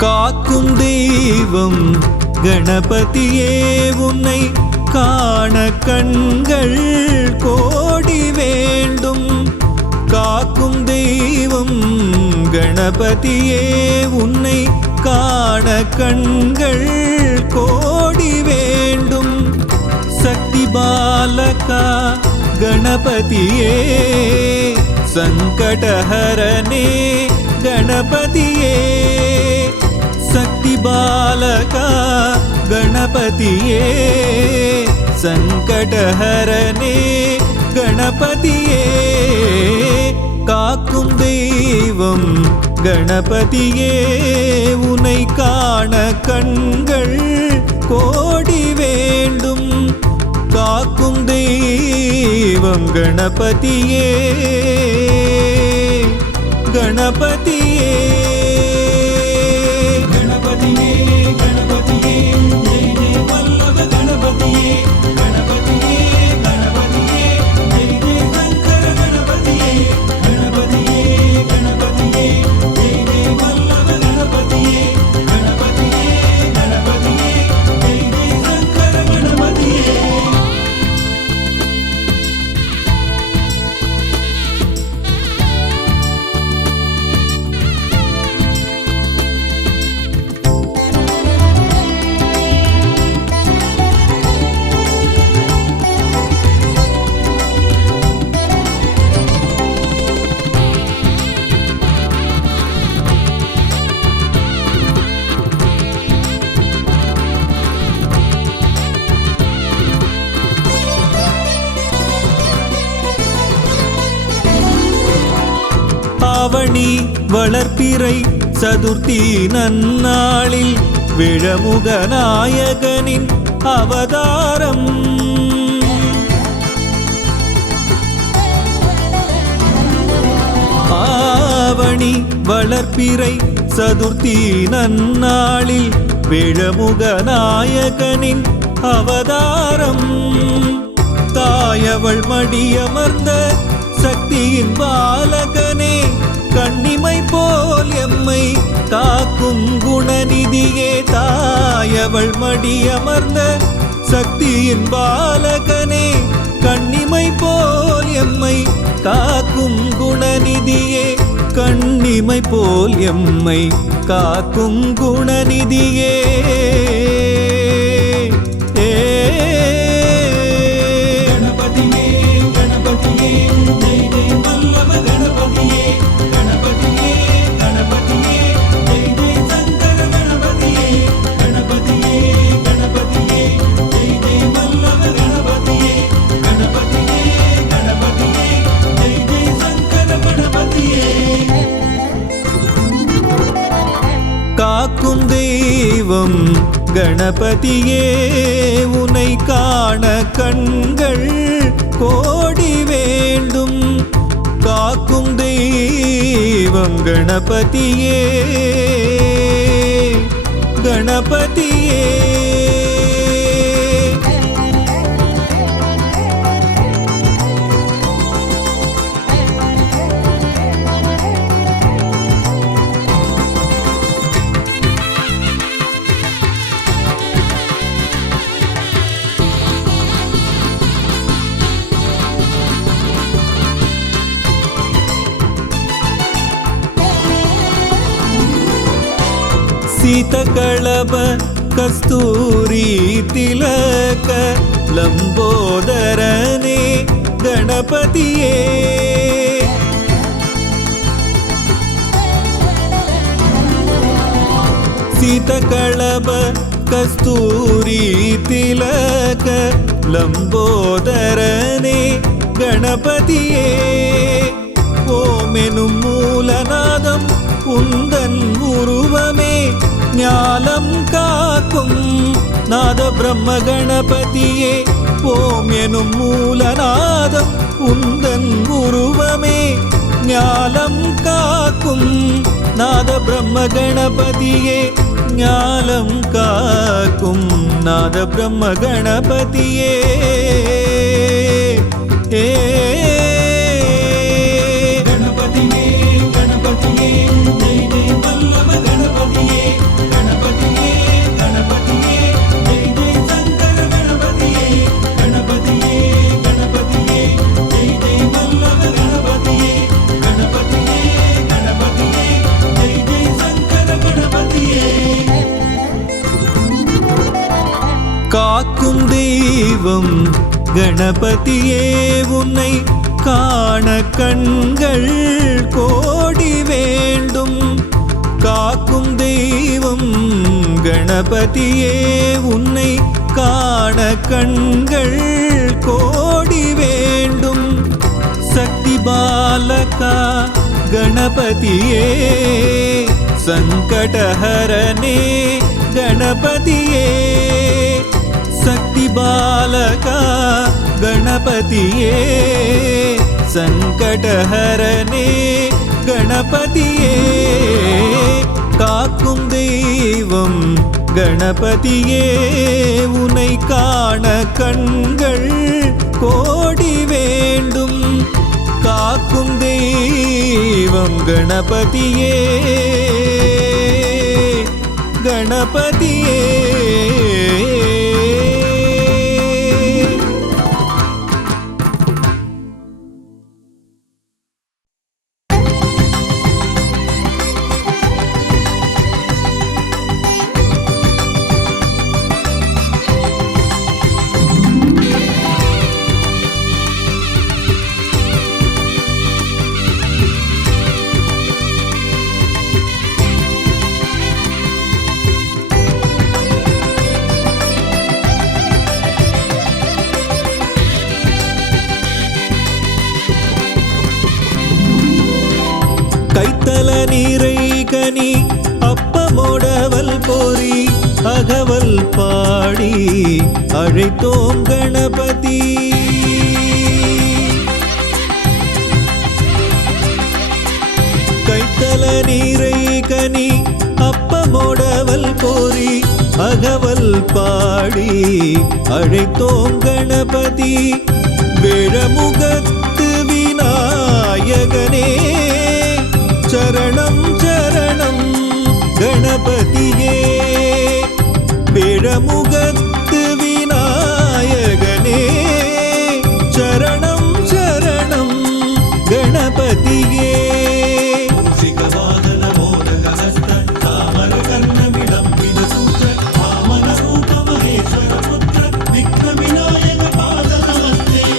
காக்கும் தெய்வம் கணபதியே உன்னை காண கண்கள் கோடி வேண்டும். காக்கும் தெய்வம் கணபதியே உன்னை காண கண்கள் கோடி வேண்டும். சக்தி பாலகா கணபதியே சங்கடஹரனே கணபதியே. சக்தி பாலகா கணபதியே சங்கடஹரனே கணபதியே. காக்கும் தெய்வம் கணபதியே உன்னை காண கண்கள் கோடி வேண்டும். காக்கும் தெய்வம் கணபதியே கணபதியே. கணபதியே கணபதியே ஜெய ஜெய வல்லப கணபதியே. கணபதியே கணபதியே ஜெய ஜெய சங்கர கணபதியே. கணபதியே கணபதியே ஜெய ஜெய வல்லப கணபதியே. கணபதியே கணபதியே ஜெய ஜெய சங்கர கணபதியே. ஆவணி வளர்ப்பிறை சதுர்த்தி நன்னாளில் விழமுக நாயகனின் அவதாரம். ஆவணி வளர்ப்பிறை சதுர்த்தி நன்னாளில் விழமுக நாயகனின் அவதாரம். தாயவள் மடியமர்ந்த சக்தியின் பாலகனே கண்ணிமை போல் எம்மை காக்கும் குணநிதியே. தாயவள் மடியமர்ந்த சக்தியின் பாலகனே கண்ணிமை போல் எம்மை காக்கும் குணநிதியே. கண்ணிமை போல் எம்மை காக்கும் குணநிதியே. காக்கும் தெய்வம் கணபதியே உன்னை காண கண்கள் கோடி வேண்டும். காக்கும் தெய்வம் கணபதியே கணபதியே. सीतकळभ कस्तूरी तिलक लंबोदरने गणपतिये. सीतकळभ कस्तूरी तिलक लंबोदरने गणपतिये. ओमेनुम मूलनादम उन्दन उरुवमे ஞாலம் காக்கும் நாத பிரம்ம கணபதியே. ஓம் எனும் மூலநாதம் உந்தன் உருவமே ஞாலம் காக்கும் நாத பிரம்ம கணபதியே. ஞாலம் காக்கும் நாத பிரம்ம கணபதியே. கணபதியே கணபதியே ஜெய ஜெய வல்லப கணபதியே. காக்கும் தெய்வம் கணபதியே உன்னை காண கண்கள் கோடி வேண்டும். காக்கும் தெய்வம் கணபதியே உன்னை காண கண்கள் கோடி வேண்டும். சக்தி பாலகா கணபதியே சங்கடஹரனே கணபதியே. சக்தி பாலகா கணபதியே சங்கடஹரனே கணபதியே. காக்கும் தெய்வம் கணபதியே உன்னை காண கண்கள் கோடி வேண்டும். காக்கும் தெய்வம் கணபதியே கணபதியே. கைத்தல நீரை கனி அப்பமோடவல் போரி அகவல் பாடி அழைத்தோம் கணபதி. கைத்தல நீரை கனி அப்பமோடவல் போரி அகவல் பாடி அழைத்தோம் கணபதி. வேழமுகத்து விநாயகனே சரணம் சரணம் கணபதியே. வேழமுகத்து விநாயகனே சரணம் சரணம் கணபதியே.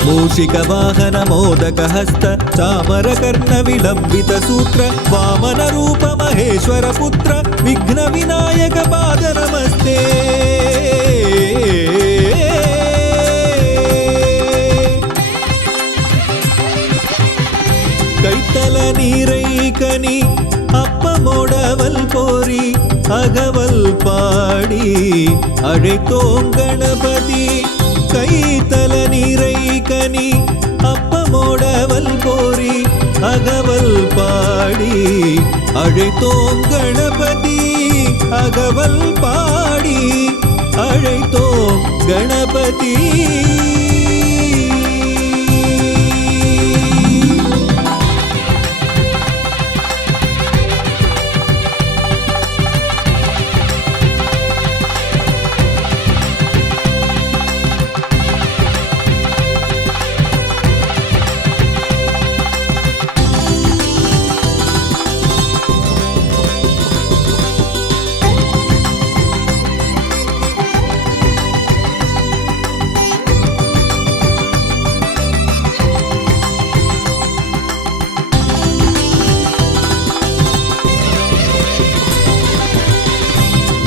மூஷிக வாகன மோதக ஹஸ்த சாமர கர்ண விலம்பித சூத்ர வாமன ரூப மகேஸ்வர புத்திர விக்ன விநாயக பாத நமஸ்தே. கைத்தல நீரை கனி அப்பமோடவல் போரி அகவல் பாடி அழைத்தோம் கணபதி. கைத்தல நீரை கனி அப்பமோடவல் போரி அகவல் பாடி அழைத்தோம் கணபதி. அகவல் பாடி அழைத்தோம் கணபதி.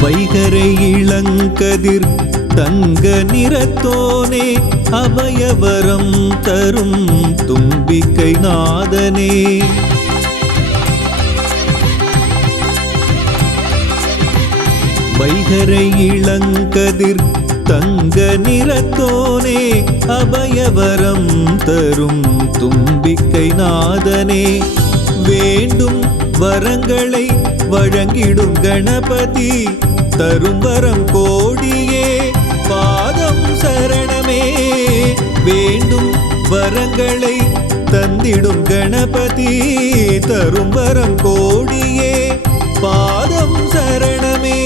வைகரை இளங்கதிர் தங்க நிறத்தோனே அபயவரம் தரும் தும்பிக்கை நாதனே. வைகரை இளங்கதிர் தங்க நிறத்தோனே அபயவரம் தரும் தும்பிக்கை நாதனே. வேண்டும் வரங்களை வழங்கிடும் கணபதி தரும் வரம் கோடியே பாதம் சரணமே. வேண்டும் வரங்களை தந்திடும் கணபதி தரும் வரம் கோடியே பாதம் சரணமே.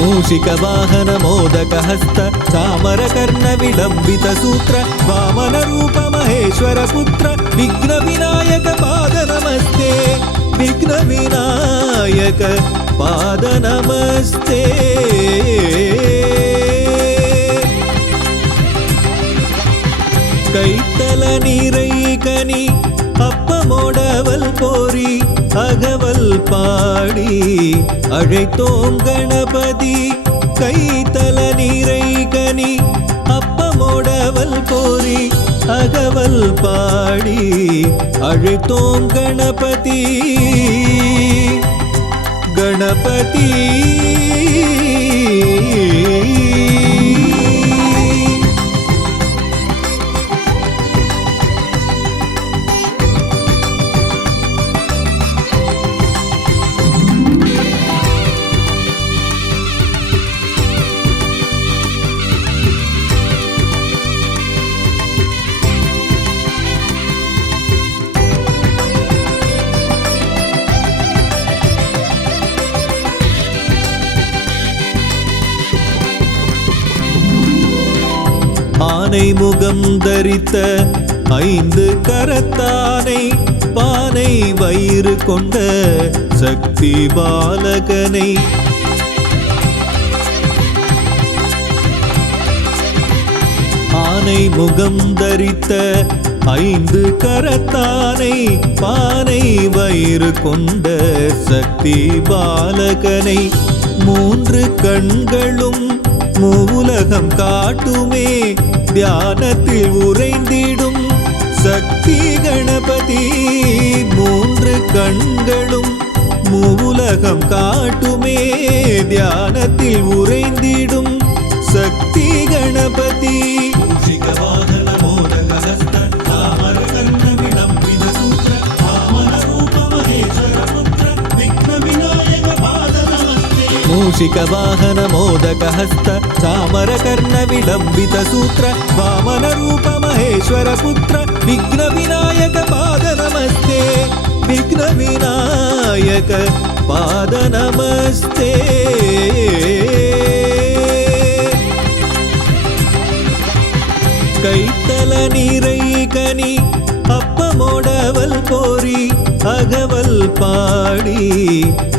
மூஷிக வாகன மோதக ஹஸ்த சாமர கர்ண விலம்பித சூத்ர வாமன ரூப महेश्वर पुत्र विघ्न विनायक पाद नमस्ते विघ्न विनायक पाद नमस्ते கைத்தல நீரைகனி அப்பமோடவல் போரி அகவல் பாடி அழைத்தோம் கணபதி கைத்தல நீரைகனி அப்பமோடவல் போரி அகவல் பாடி அழைத்தோம் கணபதி கணபதி ஆனை முகம் தரித்த ஐந்து கரத்தானை பானை வயிறு கொண்ட சக்தி பாலகனை ஆனை முகம் தரித்த ஐந்து கரத்தானை பானை வயிறு கொண்ட சக்தி பாலகனை மூன்று கண்களும் மூலகம் காட்டுமே தியானத்தில் உறைந்திடும் சக்தி கணபதி மூன்று கண்களும் மூலகம் காட்டுமே தியானத்தில் உறைந்திடும் சக்தி கணபதி मूषिक वाहन मोदक हस्त चामर कर्ण विलंबित सूत्र वामन रूप महेश्वर पुत्र विघ्न विनायक पाद नमस्ते विघ्न विनायक पाद नमस्ते கைத்தல நீரைகனி அப்பமோடவல் போரி அகவல் பாடி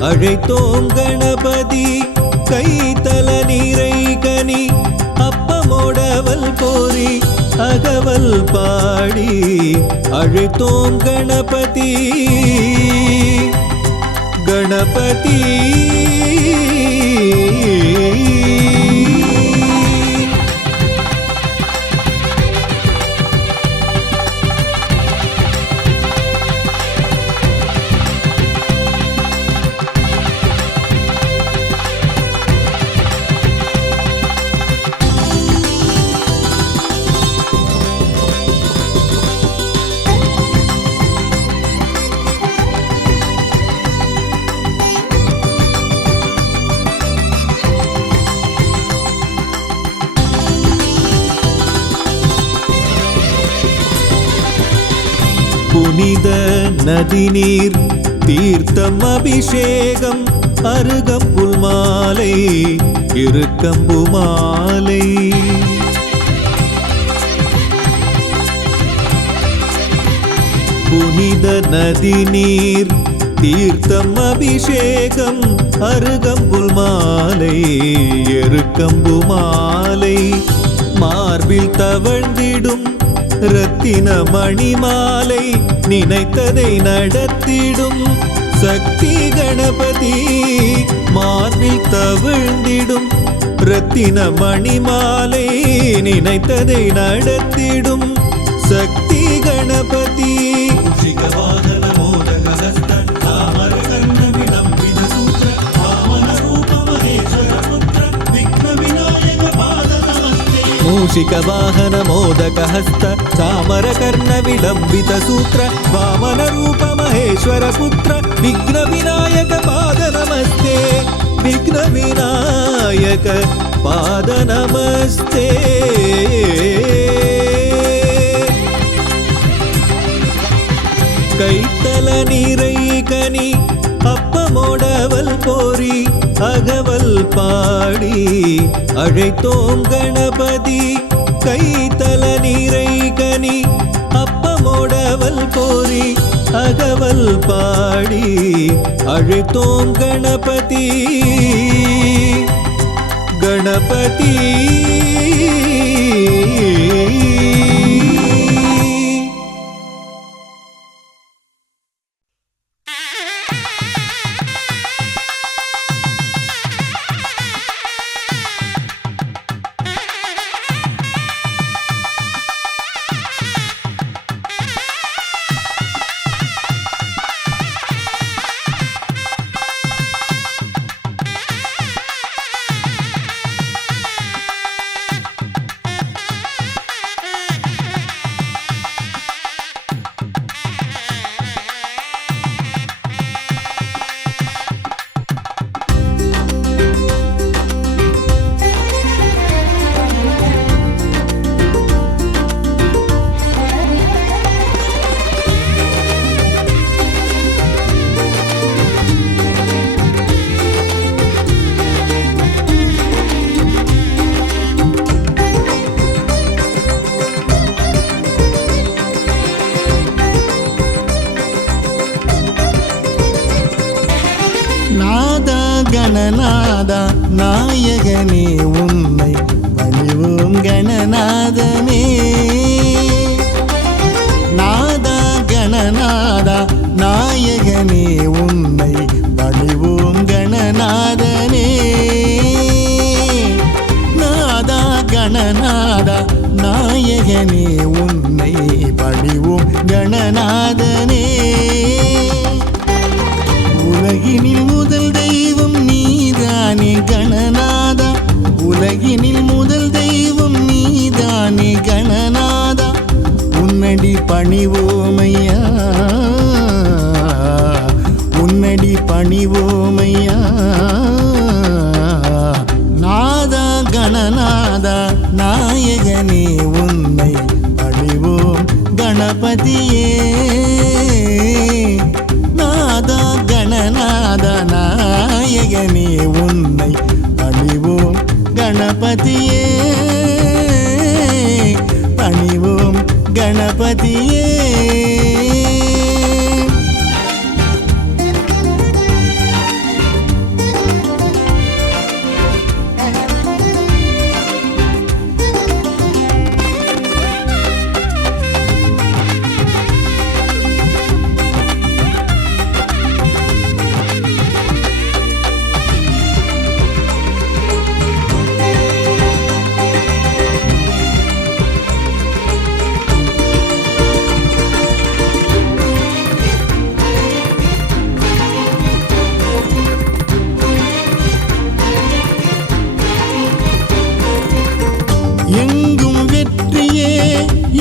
அழைத்தோம் கணபதி கைத்தல நீரைகனி அப்பமோடவல் போரி அகவல் பாடி அழைத்தோம் கணபதி கணபதி புனித நதி நீர் தீர்த்தம் அபிஷேகம் அருகம்புல் மாலை இருக்கம்பு மாலை புனித நதி நீர் தீர்த்தம் அபிஷேகம் அருகம்புல் மாலை எருக்கம்பு மாலை மார்பில் தவழ்ந்திடும் ரத்தின மணிமாலை நினைத்ததை நடத்திடும் சக்தி கணபதி மார்பில் தவிழ்ந்திடும் ரத்தின மணிமாலை நினைத்ததை நடத்திடும் சக்தி கணபதி मूषिक वाहन मोदक हस्त चामर कर्ण विलंबित सूत्र वामन रूप महेश्वर पुत्र विघ्न विनायक पाद नमस्ते विघ्न विनायक पाद नमस्ते கைத்தல நீரைகனி அப்பமோடவல் போரி அகவல் பாடி அழைத்தோம் கணபதி கைத்தல நீரைகனி கோரி அகவல் பாடி அழைத்தோம் கணபதி கணபதி. கணநாதா நாயகனே உன்னை பணிவோம் கணநாதனே. நாதா கணநாதா நாயகனே உன்னை பணிவோம் கணநாதனே. நாதா கணநாதா நாயகனே உன்னை பணிவோம் கணநாதனே. உலகினில் முதல் தெய்வம் நீதானே கணநாதா, உலகினில் முதல் தெய்வம் நீதானே கணநாதா. உன்னடி பணிவோமையா, உன்னடி பணிவோமையா. நாதா கணநாதா நாயகனே உன்னை பணிவோம் கணபதியே. நாதா கணநாத நாயகனே உன்னை பணிவோம் கணபதியே, பணிவோம் கணபதியே. எங்கும் வெற்றியே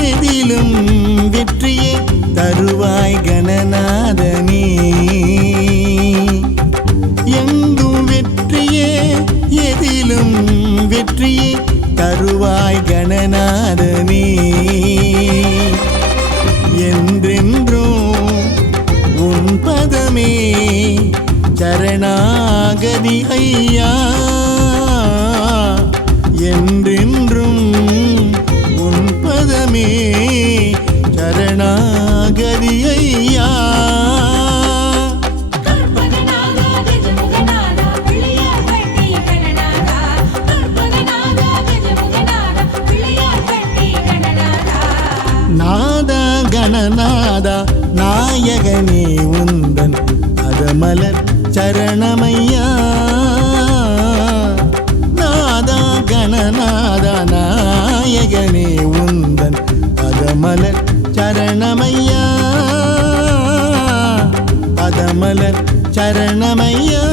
எதிலும் வெற்றியே தருவாய் கணநாதனே. எங்கும் வெற்றியே எதிலும் வெற்றியே தருவாய் கணநாதனே. என்றென்றும் உன் பதமே சரணாகதி ஐயா. என்றென்றும் உன் பதமே சரணாகதி ஐயா. நாதா கணநாதா நாயகனே உந்தன் பதமலர் சரணமையா. நாதா கணநாதா நாயகனே உந்தன் பதமலர் சரணமையா, பதமலர் சரணமையா.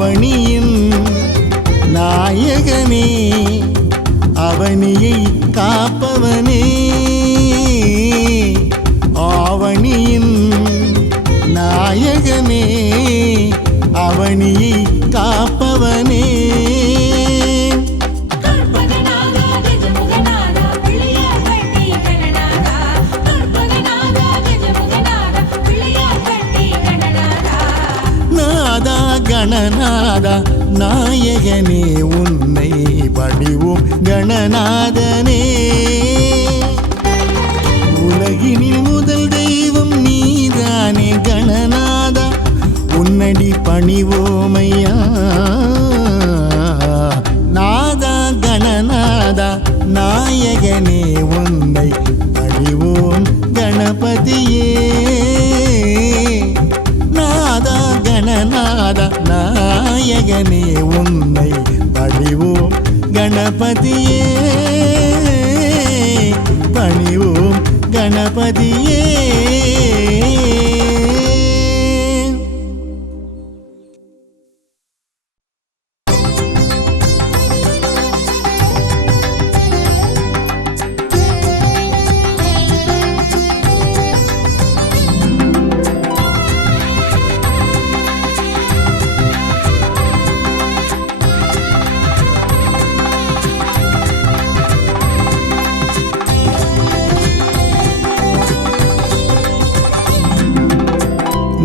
ஆவணியின் நாயகனே அவனியை காப்பவனே ஆவணியின் நாயகனே அவனியை காப்பவனே நாதா கணநாதா நாயகனே உன்னை பணிவோம் கணநாதனே உலகினில் முதல் தெய்வம் நீதானே கணநாதா உன்னடி பணிவோமையா நாதா கணநாதா நாயகனே உன்னை பணிவோம் கணபதியே நாதா கணநாதா நாயகனே உன்னை பணிவோம் கணபதியே பணிவோம் கணபதியே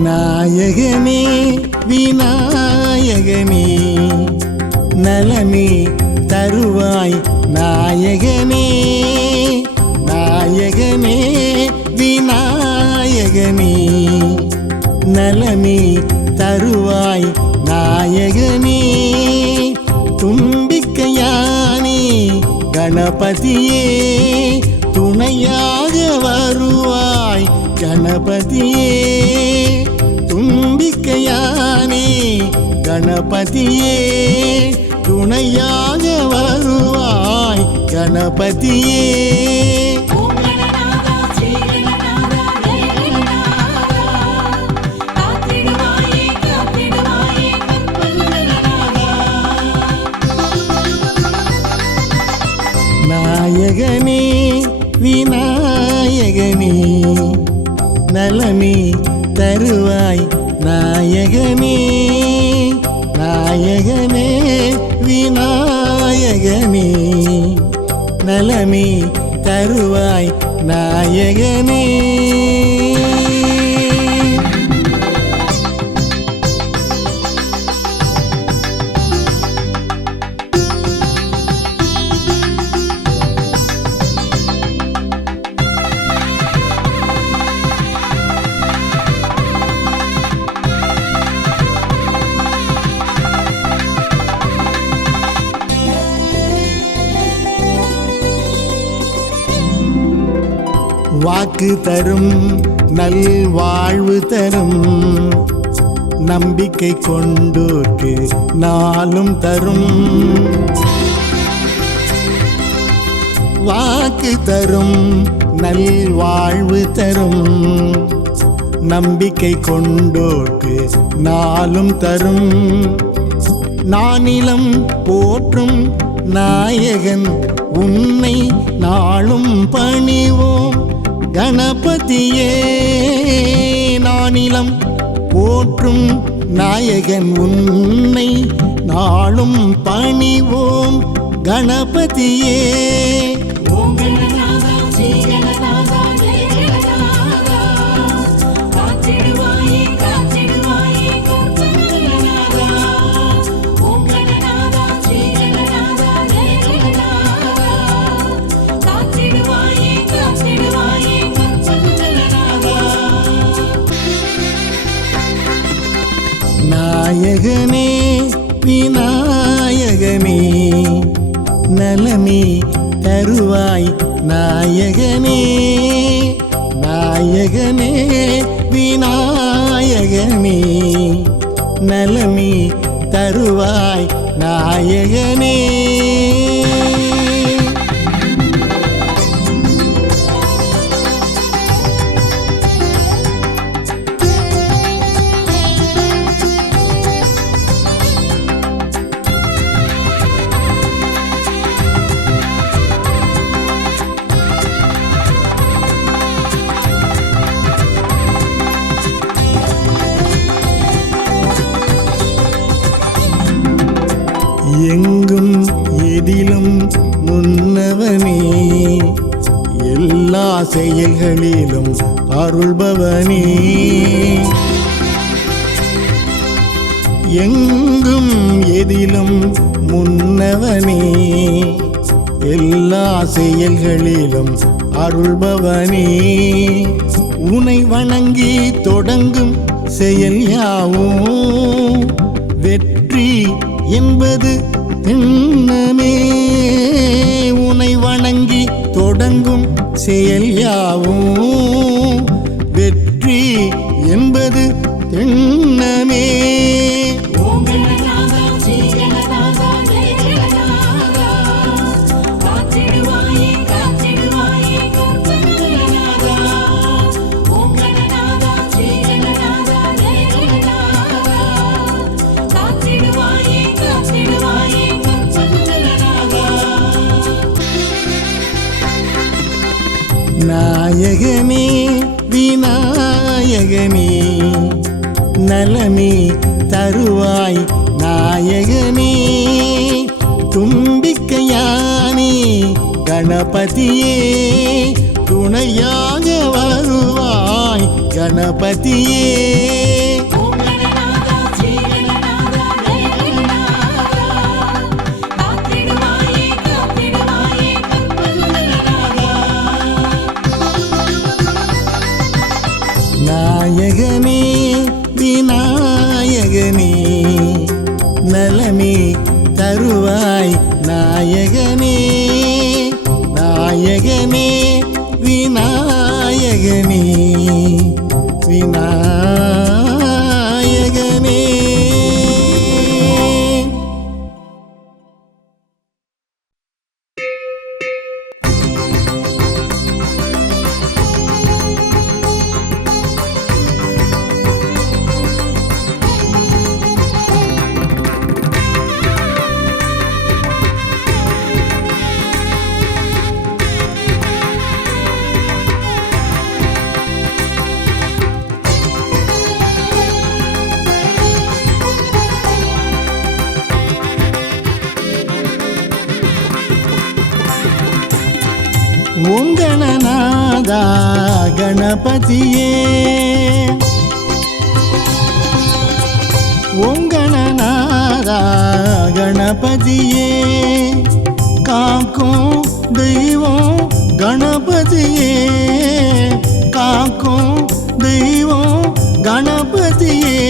நாயகனே விநாயகனே நலமே தருவாய் நாயகனே நாயகனே விநாயகனே நலமே தருவாய் நாயகனே தும்பிக்கையானே கணபதியே துணையாக வருவாய் கணபதியே தும்பிக்கையானே கணபதியே துணையாக வருவாய் கணபதியே நாயகனே விநாயகனே நலமே தருவாய் நாயகனே நாயகனே விநாயகனே நலமே தருவாய் நாயகனே வாக்கு தரும் நல்வாழ்வு தரும் நம்பிக்கை கொண்டோர்க்கு நாளும் தரும் வாக்கு தரும் நல்வாழ்வு தரும் நம்பிக்கை கொண்டோர்க்கு நாளும் தரும் நானிலம் போற்றும் நாயகன் உன்னை நாளும் பணிவோம் கணபதியே நானிலம் போற்றும் நாயகன் உன்னை நாளும் பணிவோம் கணபதியே நாயகனே விநாயகனே நலமே தருவாய் நாயகனே நாயகனே விநாயகனே நலமே தருவாய் நாயகனே எங்கும் எதிலும் முன்னவனே, எல்லா செயல்களிலும் அருள்பவனே. எங்கும் எதிலும் முன்னவனே, எல்லா செயல்களிலும் அருள்பவனே. உனை வணங்கி தொடங்கும் செயல் யாவும் வெற்றி என்பது எண்ணமே. உனை வணங்கி தொடங்கும் செயல் யாவும் வெற்றி என்பது எண்ணமே. நாயகனே விநாயகனே, நலமே தருவாய் நாயகனே. தும்பிக்கையானே கணபதியே, துணையாக வருவாய் கணபதியே. நாயகனே விநாயகனே, நலமே தருவாய் நாயகனே. நாயகனே விநாயகனே, விநாயகனே. ஓம் கணநாதா கணபதியே, ஓம் கணநாதா கணபதியே. காக்கும் தெய்வம் கணபதியே, காக்கும் தெய்வம் கணபதியே.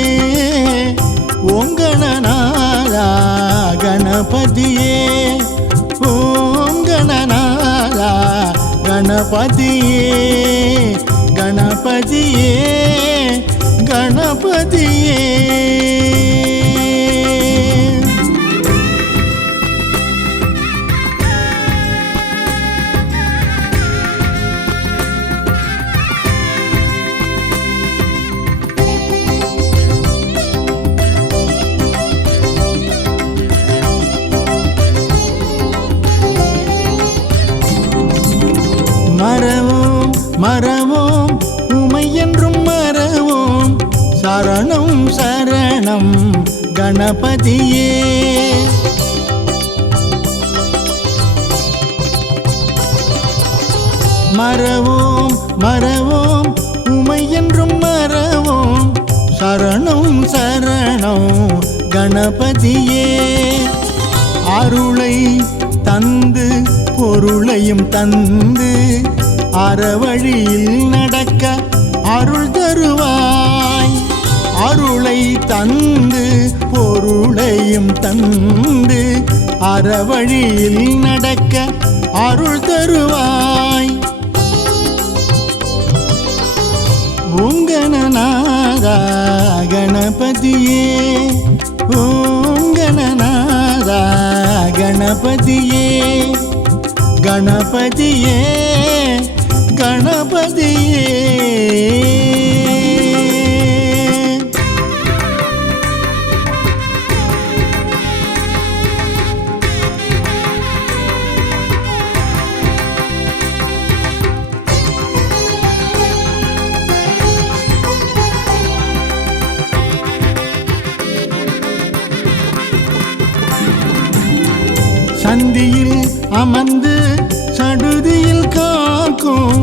ஓம் கணநாதா கணபதியே, ஓம் கணநாதா கணபதியே. கணபதியே கணபதியே. மறவோம் மறவோம் உமை என்றும் மறவோம், சரணம் சரணம் கணபதியே. மறவோம் மறவோம் உமை என்றும் மறவோம், சரணம் சரணம் கணபதியே. அருளை தந்து பொருளையும் தந்து அறவழியில் நடக்க அருள் தருவாய். அருளை தந்து பொருளையும் தந்து அறவழியில் நடக்க அருள் தருவாய். ஓம் கணநாதா கணபதியே, ஓம் கணநாதா கணபதியே. கணபதியே கணபதியே. சந்தியில் அமர்ந்து சடுதியில் காக்கும்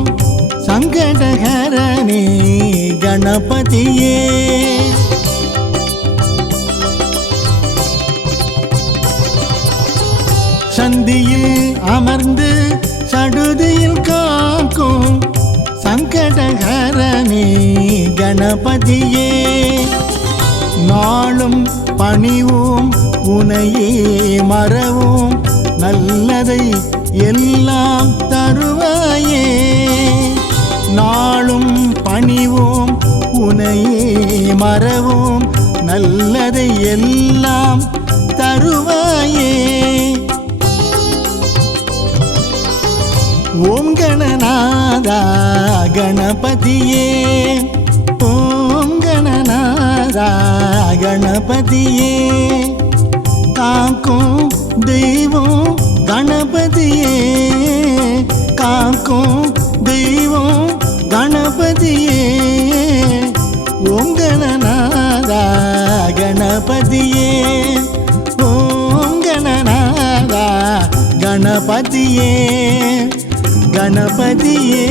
சங்கடஹரனே கணபதியே. சந்தியில் அமர்ந்து சடுதியில் காக்கும் சங்கடஹரனே கணபதியே. நாளும் பணிவோம் உனையே மறவோம் நல்லதை எல்லாம் தருவாயே. நாளும் பணிவோம் உனையே மறவோம் நல்லதை எல்லாம் தருவாயே. ஓம் கணநாதா கணபதியே, ஓம் கணநாதா கணபதியே. காக்கும் தெய்வம் கணபதியே, காக்கும் தெய்வம் கணபதியே. ஓம் கணநாதா கணபதியே, ஓம் கணநாதா கணபதியே, கணபதியே.